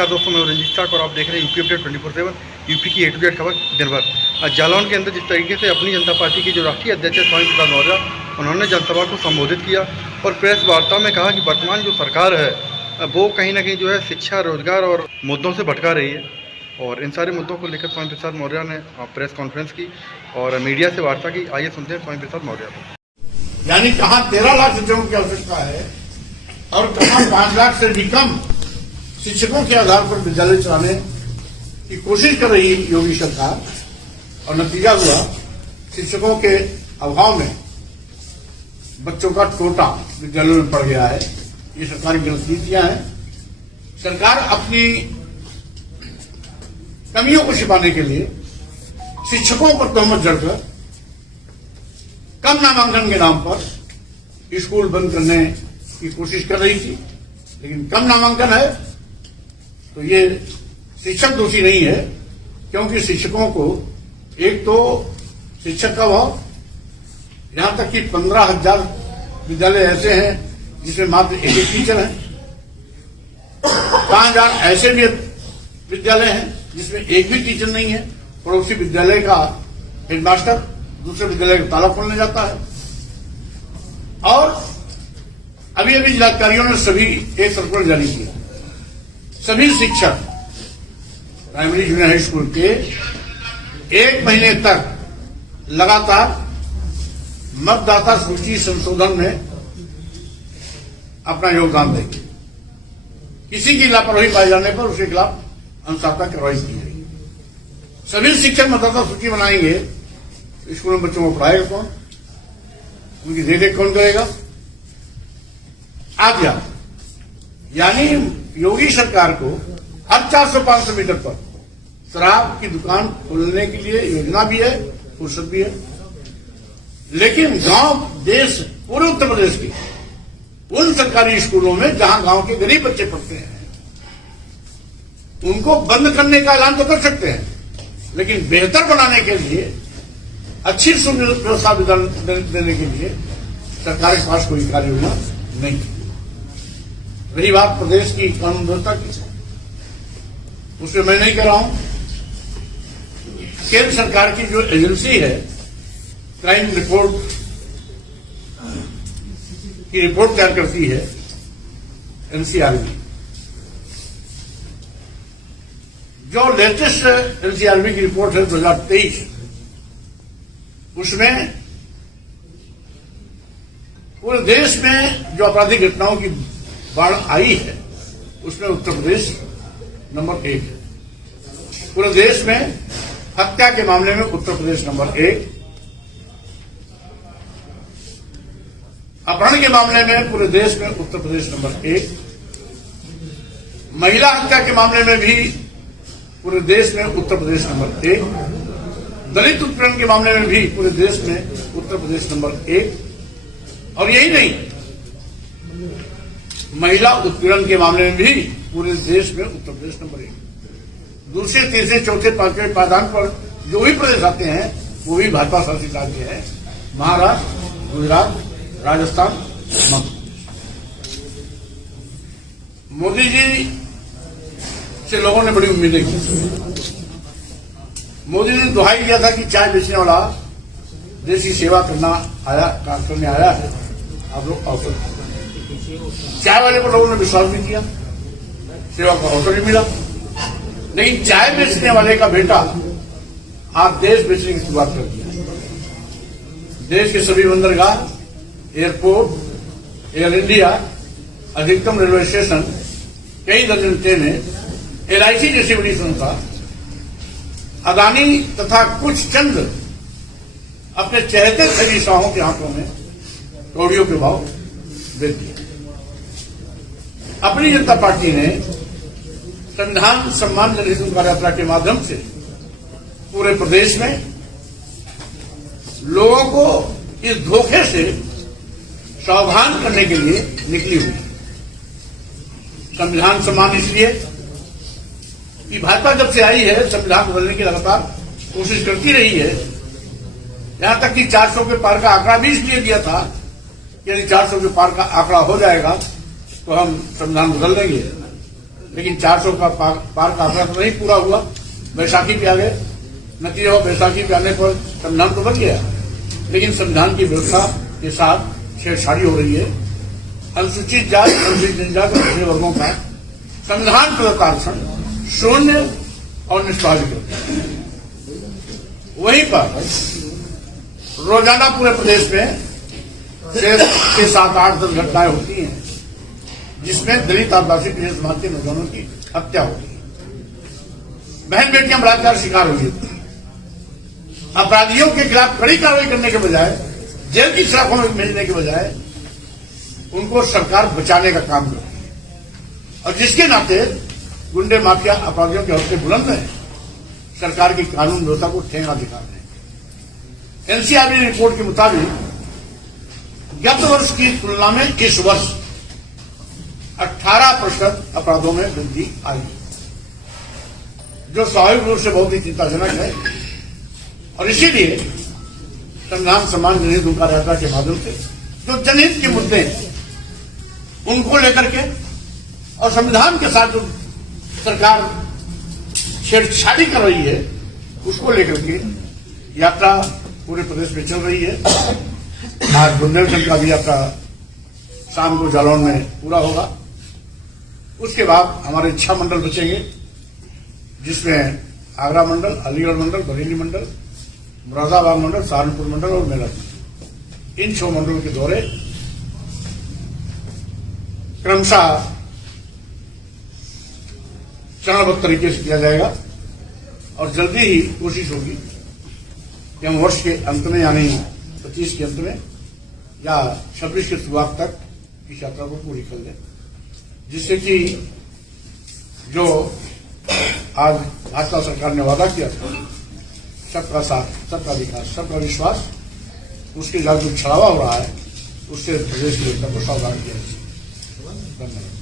नमस्कार दोस्तों, मैं रंजीत साक और आप देख रहे हैं यूपी अपडेट 24/7। यूपी की A to Z खबर दिन भर। आज जालौन के अंदर जिस तरीके से अपनी जनता पार्टी के जो राष्ट्रीय अध्यक्ष है स्वामी प्रसाद मौर्य, उन्होंने जनसभा को संबोधित किया और प्रेस वार्ता में कहा कि वर्तमान जो सरकार है वो कहीं ना कहीं जो है शिक्षा, रोजगार और मुद्दों से भटका रही है। और इन सारे मुद्दों को लेकर स्वामी प्रसाद मौर्य ने प्रेस कॉन्फ्रेंस की और मीडिया से वार्ता की। आइए सुनते हैं स्वामी प्रसाद मौर्य को। यानी कहाँ 13 लाख शिक्षकों की आवश्यकता है और कहाँ 5 लाख से भी कम शिक्षकों के आधार पर विद्यालय चलाने की कोशिश कर रही योगी सरकार, और नतीजा हुआ शिक्षकों के अभाव में बच्चों का टोटा विद्यालयों में पड़ गया है। ये सरकारी गलत नीतियां हैं। सरकार अपनी कमियों को छिपाने के लिए शिक्षकों पर तहमत जड़कर कम नामांकन के नाम पर स्कूल बंद करने की कोशिश कर रही थी, लेकिन कम नामांकन है तो ये शिक्षक दोषी नहीं है, क्योंकि शिक्षकों को एक तो शिक्षक का अभाव, यहां तक कि 15,000 विद्यालय ऐसे हैं जिसमें मात्र एक टीचर है। 5,000 ऐसे भी विद्यालय हैं जिसमें एक भी टीचर नहीं है। पड़ोसी विद्यालय का हेडमास्टर दूसरे विद्यालय का ताला खोलने जाता है। और अभी जिलाधिकारियों ने सभी एक सर्कुलर जारी किया, सभी शिक्षक प्राइमरी जूनियर हाई स्कूल के 1 महीने तक लगातार मतदाता सूची संशोधन में अपना योगदान देंगे। किसी की लापरवाही पाए जाने पर उसके खिलाफ अनुशासनात्मक कार्रवाई की जाएगी। सभी शिक्षक मतदाता सूची बनाएंगे। स्कूल में बच्चों को पढ़ाएगा कौन? उनकी देखरेख कौन करेगा? आज्ञा यानी योगी सरकार को हर 400-500 मीटर पर शराब की दुकान खोलने के लिए योजना भी है, फुर्सत भी है, लेकिन गांव देश पूरे उत्तर प्रदेश के उन सरकारी स्कूलों में जहां गांव के गरीब बच्चे पढ़ते हैं उनको बंद करने का ऐलान तो कर सकते हैं, लेकिन बेहतर बनाने के लिए, अच्छी सुव्यवस्था देने के लिए सरकार के पास कोई कार्य योजना नहीं। रही बात प्रदेश की कानून व्यवस्था की, उसमें मैं नहीं कह रहा हूं। केंद्र सरकार की जो एजेंसी है क्राइम रिपोर्ट की रिपोर्ट तैयार करती है, एनसीआरबी, जो लेटेस्ट एनसीआरबी की रिपोर्ट है 2023, उसमें पूरे देश में जो आपराधिक घटनाओं की बाढ़ आई है उसमें उत्तर प्रदेश नंबर 1 है। पूरे देश में हत्या के मामले में उत्तर प्रदेश नंबर 1, अपहरण के मामले में पूरे देश में उत्तर प्रदेश नंबर 1, महिला हत्या के मामले में भी पूरे देश में उत्तर प्रदेश नंबर 1, दलित उत्पीड़न के मामले में भी पूरे देश में उत्तर प्रदेश नंबर 1, और यही नहीं, महिला उत्पीड़न के मामले में भी पूरे देश में उत्तर प्रदेश नंबर 1। दूसरे, तीसरे, चौथे, पांचवें पायदान पर जो भी प्रदेश आते हैं वो भी भाजपा शासित राज्य है। महाराष्ट्र, गुजरात, राजस्थान, मध्य प्रदेश। मोदी जी से लोगों ने बड़ी उम्मीदें की। मोदी ने दुहाई दिया था कि चाय बेचने वाला देश की सेवा करने आया है, आप लोग अवसर। चाय वाले पर लोगों ने विश्वास भी किया, सेवा का अवसर भी मिला, लेकिन चाय बेचने वाले का बेटा आज देश बेचने की शुरुआत कर दिया। देश के सभी बंदरगाह, एयरपोर्ट, एयर इंडिया, अधिकतम रेलवे स्टेशन, कई दर्जन ट्रेनें, LIC जैसी बड़ी संस्था, अदानी तथा कुछ चंद अपने चहेते सभी शाहों के हाथों में कौड़ियों के भाव दे दिए। अपनी जनता पार्टी ने संविधान सम्मान जनहित कार्य यात्रा के माध्यम से पूरे प्रदेश में लोगों को इस धोखे से सावधान करने के लिए निकली हुई। संविधान सम्मान इसलिए कि भाजपा जब से आई है संविधान बदलने की लगातार कोशिश करती रही है। यहां तक कि 400 के पार का आंकड़ा भी इसलिए दिया था कि यदि 400 के पार का आंकड़ा हो जाएगा तो हम संविधान बदल देंगे। लेकिन 400 का पार का आंकड़ा तो नहीं पूरा हुआ। बैसाखी पे आ गए, नतीजा हुआ बैसाखी पे आने पर संविधान तो बन गया, लेकिन संविधान की व्यवस्था के साथ छेड़छाड़ी हो रही है। अनुसूचित जाति, अनुसूचित जनजाति और पिछड़े वर्गों का संविधान प्रदत्त आरक्षण शून्य और निष्पादित। वहीं पर रोजाना पूरे प्रदेश में 6, 7, 8, 10 घटनाएं होती हैं जिसमें दलित आदिवासी पिछड़े समाज के नौजवानों की हत्या होती है, बहन बेटियां बलात्कार शिकार हुई है। अपराधियों के खिलाफ कड़ी कार्रवाई करने के बजाय, जेल की सलाखों में भेजने के बजाय उनको सरकार बचाने का काम कर रही है। और जिसके नाते गुंडे माफिया अपराधियों के हौसले बुलंद हैं, सरकार की कानून व्यवस्था को ठेंगा दिखा रहे हैं। एनसीआरबी रिपोर्ट के मुताबिक गत वर्ष की तुलना में इस वर्ष 18% अपराधों में वृद्धि आई है, जो स्वाभाविक रूप से बहुत ही चिंताजनक है। और इसीलिए संविधान सम्मान जनहित हुंकार यात्रा के माध्यम से जो जनहित के मुद्दे हैं उनको लेकर के और संविधान के साथ जो सरकार छेड़छाड़ी कर रही है उसको लेकर के यात्रा पूरे प्रदेश में चल रही है। आज बुंदेलखंड का भी यात्रा शाम को जालौन में पूरा होगा। उसके बाद हमारे 6 मंडल बचेंगे, जिसमें आगरा मंडल, अलीगढ़ मंडल, बरेली मंडल, मुरादाबाद मंडल, सहारनपुर मंडल और मेरठ। इन 6 मंडलों के दौरे क्रमशः चरणबद्ध तरीके से किया जाएगा और जल्दी ही कोशिश होगी कि हम वर्ष के अंत में यानी 25 के अंत में या 26 की शुरुआत तक इस यात्रा को पूरी कर लें, जिससे कि जो आज भाजपा सरकार ने वादा किया था, सबका साथ, सबका विकास, सबका विश्वास, उसके साथ जो छड़ावा हो रहा है उससे प्रदेश की जनता को सावधान किया जाए। धन्यवाद।